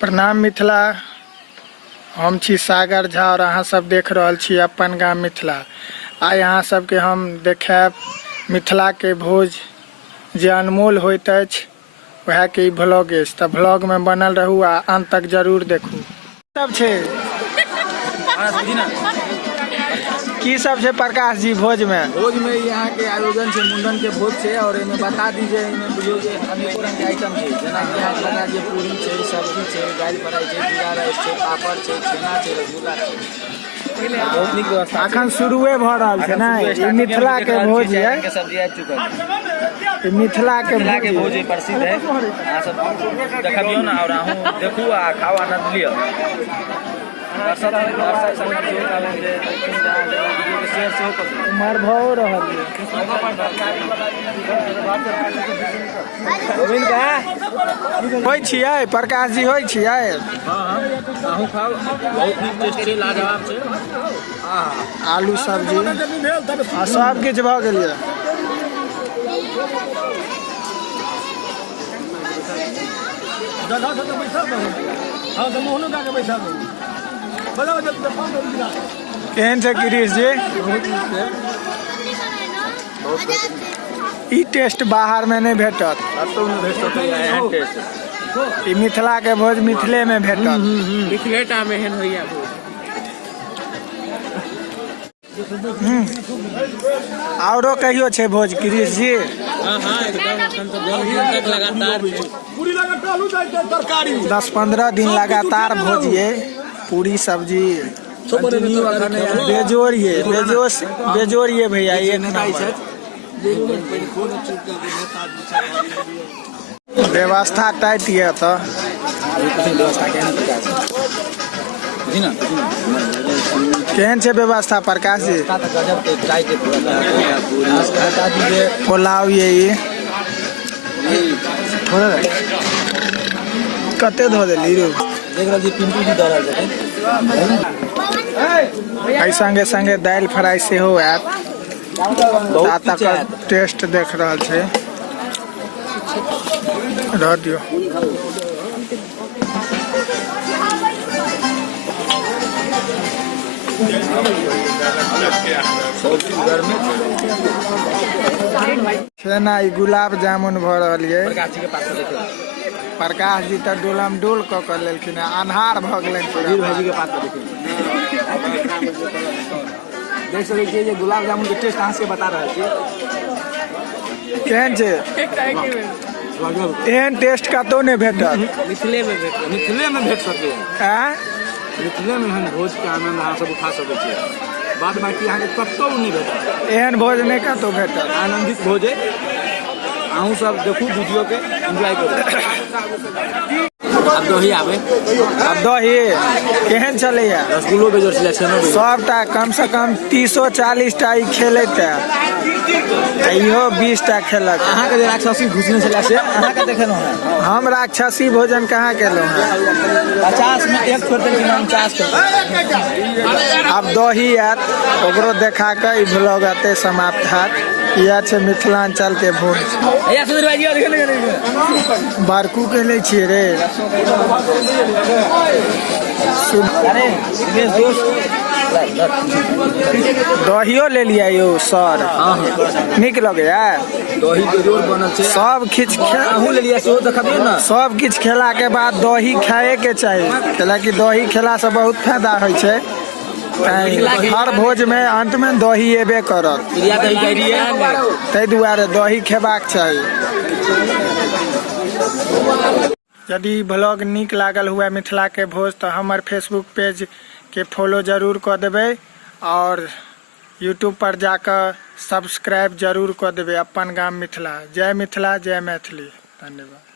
प्रणाम मिथिला, हम छी सागर झा और अहाँ सब देख रहल छी अपन गाम मिथिला। आइ अहाँ सबके हम देखायब मिथिला के भोज जे अनमोल होइत अछि वह के ब्लॉग अछि। तऽ ब्लॉग में बनल रहू आ अंत तक जरूर देखू। सब छै की सब छै प्रकाश जी भोज में? यहाँ के आयोजन से मुंडन के भोज से और इनमें बता दीजिए, इनमें बुझियो जे अनेको रंग के आइटम है, जना कि यहाँ बता दिए पूरी है, सब्जी है, दाल फ्राई है, जीरा राइस है, पापड़ है, छेना है, रसगुल्ला है। बहुत निक व्यवस्था अखन शुरुए भ रहल छै ना। ई मिथिला के भोज है, के सब्जी आबि चुकल है। मिथिला के भोज प्रसिद्ध है। अहाँ सब देखबियो ना और अहूँ देखू आ खाओ, आनंद लियो। उमर भऽ रहल होइ छियै प्रकाश जी, होइ छियै? आलू सब्जी आ सब किछु भऽ गेलियै। केहन छै गिरीश जी? ई टेस्ट बाहर में नहीं भेटत। ई मिथिला के भोज मिथिले में भेटत। मिथिलेटा में एहन होइया भोज। औरो कहियो छै भोज गिरीश जी? तरकारी 10-15 दिन लगातार भोज ये, पूरी सब्जी बेजोड़िए भैया। ये व्यवस्था टाइट ये तो केहन छै व्यवस्था प्रकाश जी? पुलाव ये कते धो देली रो? संगे संगे दाल फ्राई से हो टेस्ट देख रहा है। रह दियो। छेना गुलाब जामुन भ रहल है। प्रकाश जी तो डोलम डोल कर लेलखिन, अन्हार भ गेलै। भाजी के पात देख सकै छियै जे गुलाब जामुन के टेस्ट अहाँ सबके बता रहल छी। केहन छै? एहन टेस्ट कतौ नहीं भेटत। मिथिले में भेट, मिथिले में भेट सके। मिथिले में एहन भोज के आनंद अहाँ सब उठा सकै छियै। बाद बाकी अहाँ के कतौ नहीं भेटत। एहन भोज नहीं कतौ भेटत। आनंदित भोज है। अहूँ सब देखू वीडियो के, एंजॉय करू। अब दही आवे, अब दही केहन चलैया? रसगुल्लो बेजोड़ छलै, छेनो बेजोड़। सबटा कम से कम 30-40 टा खेलैत इहो 20 टा खेलक। अहाँ के राक्षसी घुसने छलै से अहाँ के देखलहुँ हैं। हम राक्षसी भोजन कहाँ केलहुँ हैं। 50 में एक छोड़ देलखिन, 49 के। अब दही आयत, ओकरो देखा के ई ब्लॉग आते समाप्त हैत। यह छै मिथिलांचल के भोज। बारकू के ले छियै रे। दहियो ले लिया यो सर, निक लगैया। दही बेजोड़ बनल छै। सब किछ अहूँ ले लिया सेहो देखबियौ ना। सब किछ खेला के बाद दही खाए के चाहिए, कैलाकि दही खेला से बहुत फायदा होइ छै। हर भोज में अंत में दही एबे करत, ताहि दुआरे दही खेबाक चाही। यदि ब्लॉग निक लागल हुआ मिथिला के भोज तो हमार फेसबुक पेज के फॉलो जरूर कर देबै और यूट्यूब पर जाकर सब्सक्राइब जरूर कर देबै अपन गाम मिथिला। जय मिथिला, जय मैथिली। धन्यवाद।